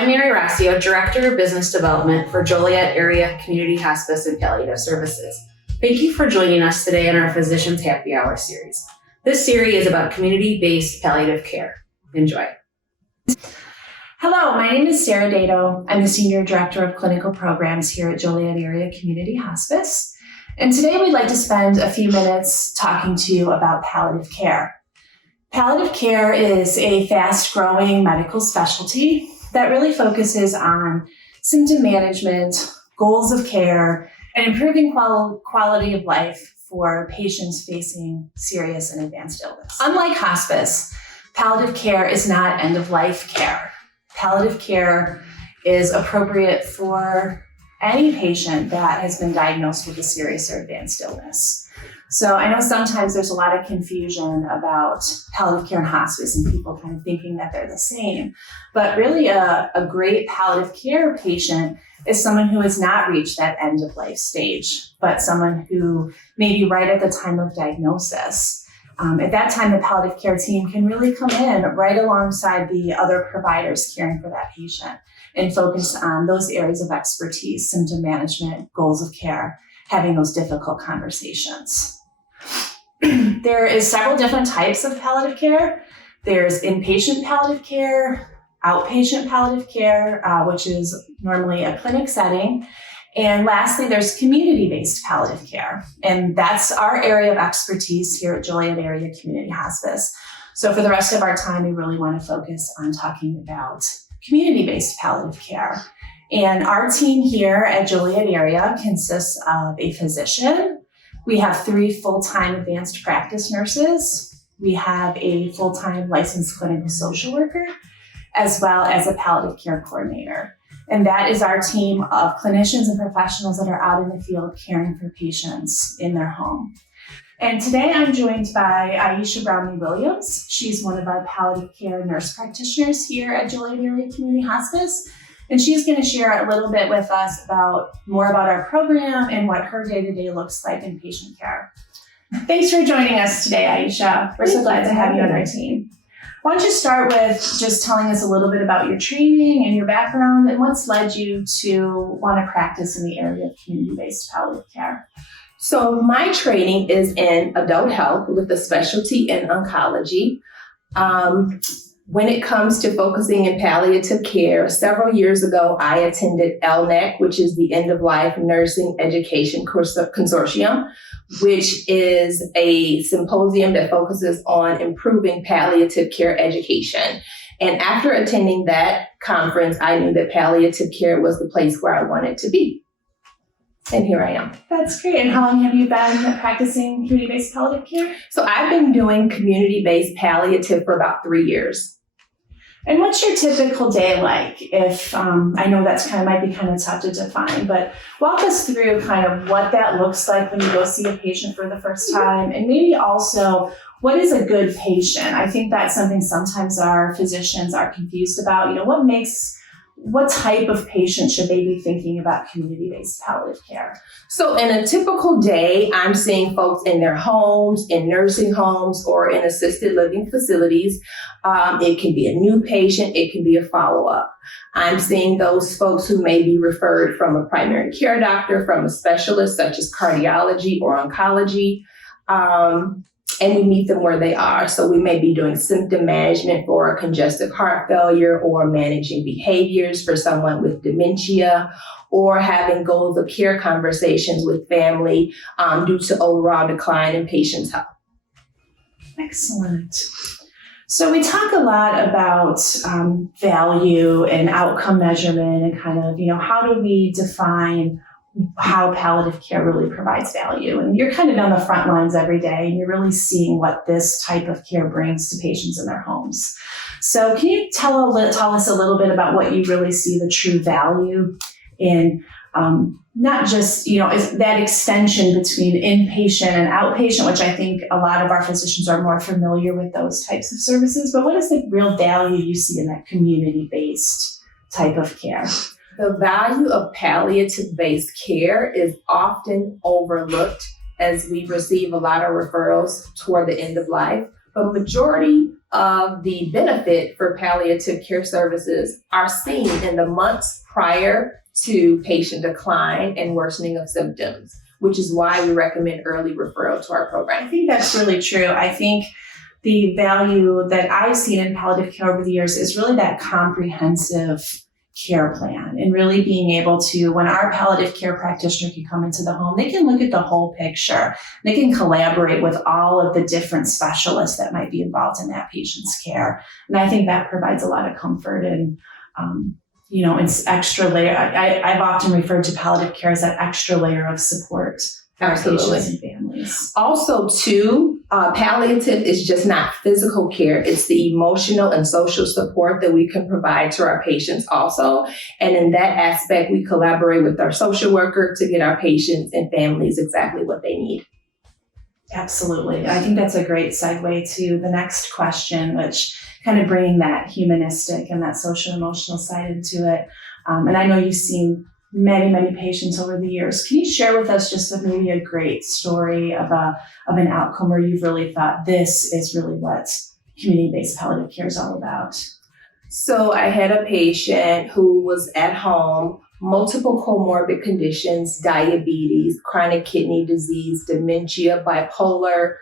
I'm Mary Rossio, Director of Business Development for Joliet Area Community Hospice and Palliative Services. Thank you for joining us today in our Physicians Happy Hour series. This series is about community-based palliative care. Enjoy. Hello, my name is Sarah Dato. I'm the Senior Director of Clinical Programs here at Joliet Area Community Hospice. And today we'd like to spend a few minutes talking to you about palliative care. Palliative care is a fast-growing medical specialty that really focuses on symptom management, goals of care, and improving quality of life for patients facing serious and advanced illness. Unlike hospice, palliative care is not end-of-life care. Palliative care is appropriate for any patient that has been diagnosed with a serious or advanced illness. So I know sometimes there's a lot of confusion about palliative care and hospice and people kind of thinking that they're the same. But really a great palliative care patient is someone who has not reached that end of life stage, but someone who may be right at the time of diagnosis. At that time, the palliative care team can really come in right alongside the other providers caring for that patient and focus on those areas of expertise, symptom management, goals of care, having those difficult conversations. There is several different types of palliative care. There's inpatient palliative care, outpatient palliative care, which is normally a clinic setting. And lastly, there's community-based palliative care. And that's our area of expertise here at Joliet Area Community Hospice. So for the rest of our time, we really want to focus on talking about community-based palliative care. And our team here at Joliet Area consists of a physician. We have 3 full-time advanced practice nurses. We have a full-time licensed clinical social worker, as well as a palliative care coordinator. And that is our team of clinicians and professionals that are out in the field caring for patients in their home. And today I'm joined by Aisha Brownlee-Williams. She's one of our palliative care nurse practitioners here at Joliet Area Community Hospice. And she's going to share a little bit with us more about our program and what her day-to-day looks like in patient care. Thanks for joining us today, Aisha. We're so glad to have you on our team. Why don't you start with just telling us a little bit about your training and your background and what's led you to want to practice in the area of community-based palliative care? So my training is in adult health with a specialty in oncology. When it comes to focusing in palliative care, several years ago, I attended LNAC, which is the End of Life Nursing Education Consortium, which is a symposium that focuses on improving palliative care education. And after attending that conference, I knew that palliative care was the place where I wanted to be. And here I am. That's great. And how long have you been practicing community-based palliative care? So I've been doing community-based palliative for about 3 years. And what's your typical day like? If I know that's might be kind of tough to define, but walk us through kind of what that looks like when you go see a patient for the first time, and maybe also what is a good patient? I think that's something sometimes our physicians are confused about. What type of patient should they be thinking about community-based palliative care? So in a typical day, I'm seeing folks in their homes, in nursing homes, or in assisted living facilities. It can be a new patient. It can be a follow-up. I'm seeing those folks who may be referred from a primary care doctor, from a specialist such as cardiology or oncology. And we meet them where they are. So we may be doing symptom management for congestive heart failure, or managing behaviors for someone with dementia, or having goals of care conversations with family due to overall decline in patients' health. Excellent. So we talk a lot about value and outcome measurement and how do we define how palliative care really provides value. And you're kind of on the front lines every day, and you're really seeing what this type of care brings to patients in their homes. So can you tell us a little bit about what you really see the true value in, not just, is that extension between inpatient and outpatient, which I think a lot of our physicians are more familiar with those types of services, but what is the real value you see in that community-based type of care? The value of palliative-based care is often overlooked as we receive a lot of referrals toward the end of life. But majority of the benefit for palliative care services are seen in the months prior to patient decline and worsening of symptoms, which is why we recommend early referral to our I program. think that's really true. I think the value that I've seen in palliative care over the years is really that comprehensive care plan and really being able to, when our palliative care practitioner can come into the home, they can look at the whole picture. They can collaborate with all of the different specialists that might be involved in that patient's care. And I think that provides a lot of comfort and, it's extra layer. I've often referred to palliative care as that extra layer of support for our Absolutely. patients and families. Also, too, palliative is just not physical care. It's the emotional and social support that we can provide to our patients also. And in that aspect, we collaborate with our social worker to get our patients and families exactly what they need. Absolutely. I think that's a great segue to the next question, which kind of bringing that humanistic and that social emotional side into it. And I know you've seen many, many patients over the years. Can you share with us just maybe a great story of an outcome where you've really thought this is really what community-based palliative care is all about? So I had a patient who was at home, multiple comorbid conditions, diabetes, chronic kidney disease, dementia, bipolar,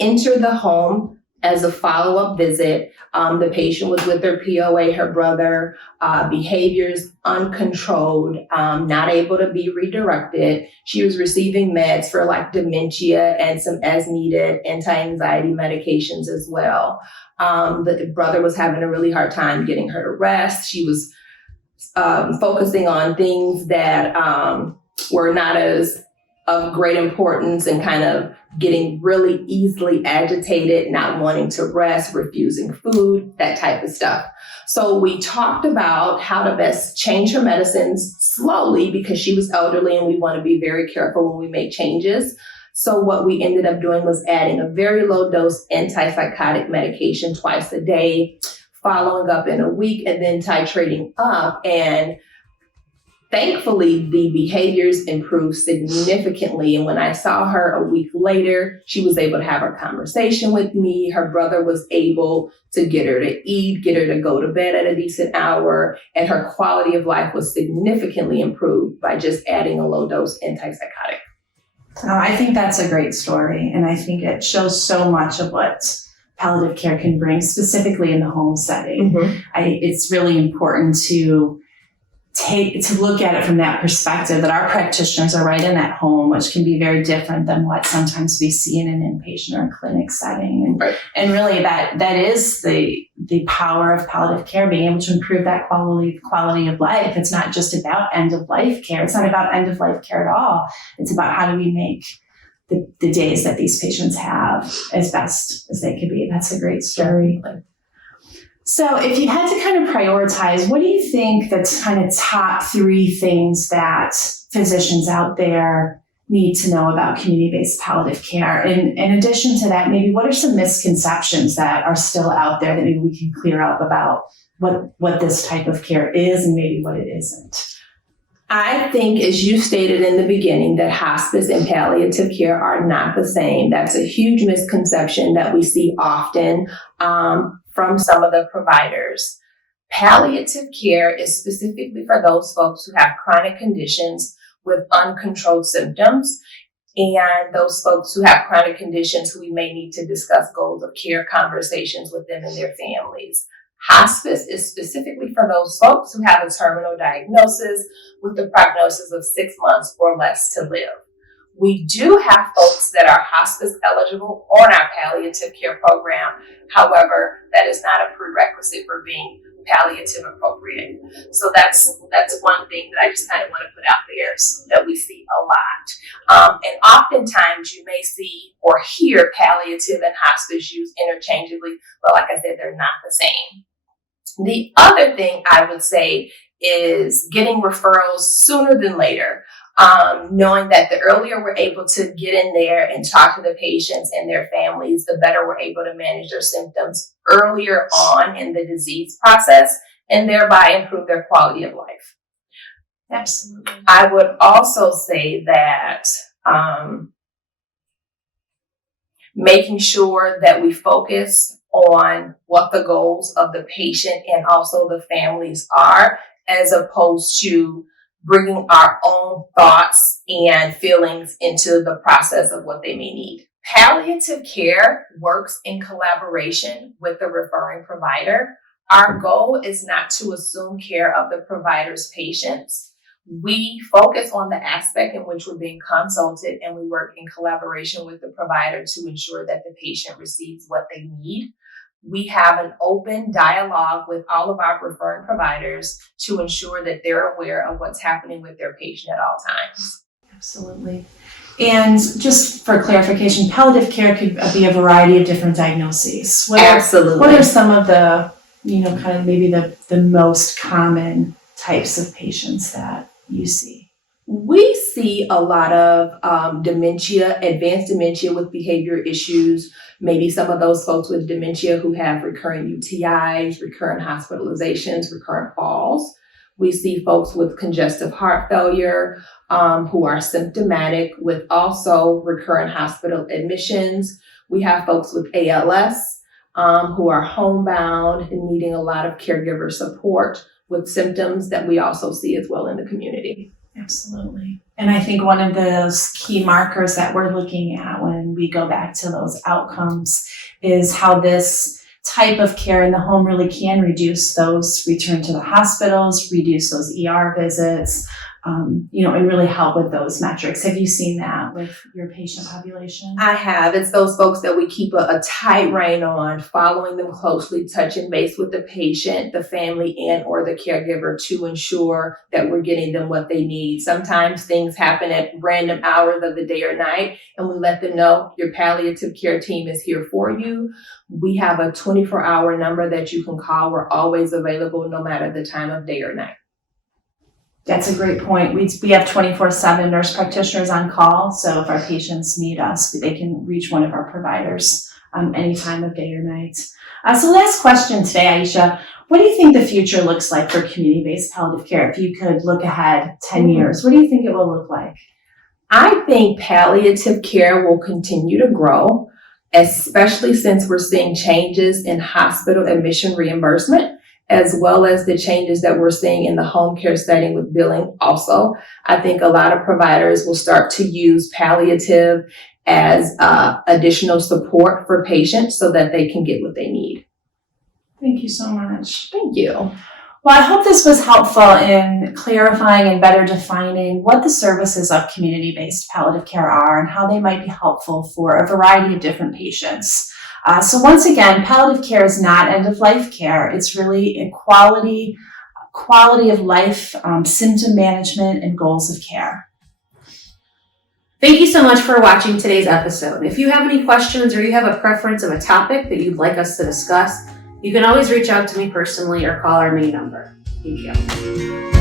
entered the home as a follow-up visit. The patient was with her POA, her brother, behaviors uncontrolled, not able to be redirected. She was receiving meds for like dementia and some as needed anti-anxiety medications as well. The brother was having a really hard time getting her to rest. She was focusing on things that were not as of great importance and kind of getting really easily agitated, not wanting to rest, refusing food, that type of stuff. So we talked about how to best change her medicines slowly because she was elderly and we want to be very careful when we make changes. So what we ended up doing was adding a very low dose antipsychotic medication twice a day, following up in a week and then titrating up. And thankfully, the behaviors improved significantly. And when I saw her a week later, she was able to have her conversation with me. Her brother was able to get her to eat, get her to go to bed at a decent hour. And her quality of life was significantly improved by just adding a low dose antipsychotic. Oh, I think that's a great story. And I think it shows so much of what palliative care can bring, specifically in the home setting. Mm-hmm. It's really important to look at it from that perspective, that our practitioners are right in that home, which can be very different than what sometimes we see in an inpatient or clinic setting. And, right. and really that is the power of palliative care, being able to improve that quality of life. It's not just about end of life care. It's not about end of life care at all. It's about how do we make the days that these patients have as best as they could be. That's a great story. So if you had to kind of prioritize, what do you think that's kind of top 3 things that physicians out there need to know about community-based palliative care? And in addition to that, maybe what are some misconceptions that are still out there that maybe we can clear up about what this type of care is and maybe what it isn't? I think, as you stated in the beginning, that hospice and palliative care are not the same. That's a huge misconception that we see often from some of the providers. Palliative care is specifically for those folks who have chronic conditions with uncontrolled symptoms, and those folks who have chronic conditions who we may need to discuss goals of care conversations with them and their families. Hospice is specifically for those folks who have a terminal diagnosis with the prognosis of 6 months or less to live. We do have folks that are hospice eligible on our palliative care program. However, that is not a prerequisite for being palliative appropriate. So that's one thing that I just kind of want to put out there so that we see a lot. And oftentimes you may see or hear palliative and hospice used interchangeably, but like I said, they're not the same. The other thing I would say is getting referrals sooner than later. Knowing that the earlier we're able to get in there and talk to the patients and their families, the better we're able to manage their symptoms earlier on in the disease process and thereby improve their quality of life. Absolutely. I would also say that making sure that we focus on what the goals of the patient and also the families are, as opposed to bringing our own thoughts and feelings into the process of what they may need. Palliative care works in collaboration with the referring provider. Our goal is not to assume care of the provider's patients. We focus on the aspect in which we're being consulted, and we work in collaboration with the provider to ensure that the patient receives what they need. We have an open dialogue with all of our referring providers to ensure that they're aware of what's happening with their patient at all times. Absolutely. And just for clarification, palliative care could be a variety of different diagnoses. Absolutely. What are some of the, kind of maybe the most common types of patients that you see? We see a lot of dementia, advanced dementia with behavior issues, maybe some of those folks with dementia who have recurrent UTIs, recurrent hospitalizations, recurrent falls. We see folks with congestive heart failure who are symptomatic with also recurrent hospital admissions. We have folks with ALS who are homebound and needing a lot of caregiver support with symptoms that we also see as well in the community. Absolutely. And I think one of those key markers that we're looking at when we go back to those outcomes is how this type of care in the home really can reduce those return to the hospitals, reduce those ER visits, and really help with those metrics. Have you seen that with your patient population? I have. It's those folks that we keep a tight rein on, following them closely, touching base with the patient, the family, and or the caregiver to ensure that we're getting them what they need. Sometimes things happen at random hours of the day or night, and we let them know your palliative care team is here for you. We have a 24-hour number that you can call. We're always available no matter the time of day or night. That's a great point. We have 24/7 nurse practitioners on call. So if our patients need us, they can reach one of our providers any time of day or night. So last question today, Aisha. What do you think the future looks like for community-based palliative care? If you could look ahead 10 years, what do you think it will look like? I think palliative care will continue to grow, especially since we're seeing changes in hospital admission reimbursement, as well as the changes that we're seeing in the home care setting with billing also. I think a lot of providers will start to use palliative as additional support for patients so that they can get what they need. Thank you so much. Thank you. Well, I hope this was helpful in clarifying and better defining what the services of community-based palliative care are and how they might be helpful for a variety of different patients. So once again, palliative care is not end-of-life care. It's really a quality of life, symptom management, and goals of care. Thank you so much for watching today's episode. If you have any questions or you have a preference of a topic that you'd like us to discuss, you can always reach out to me personally or call our main number. Thank you.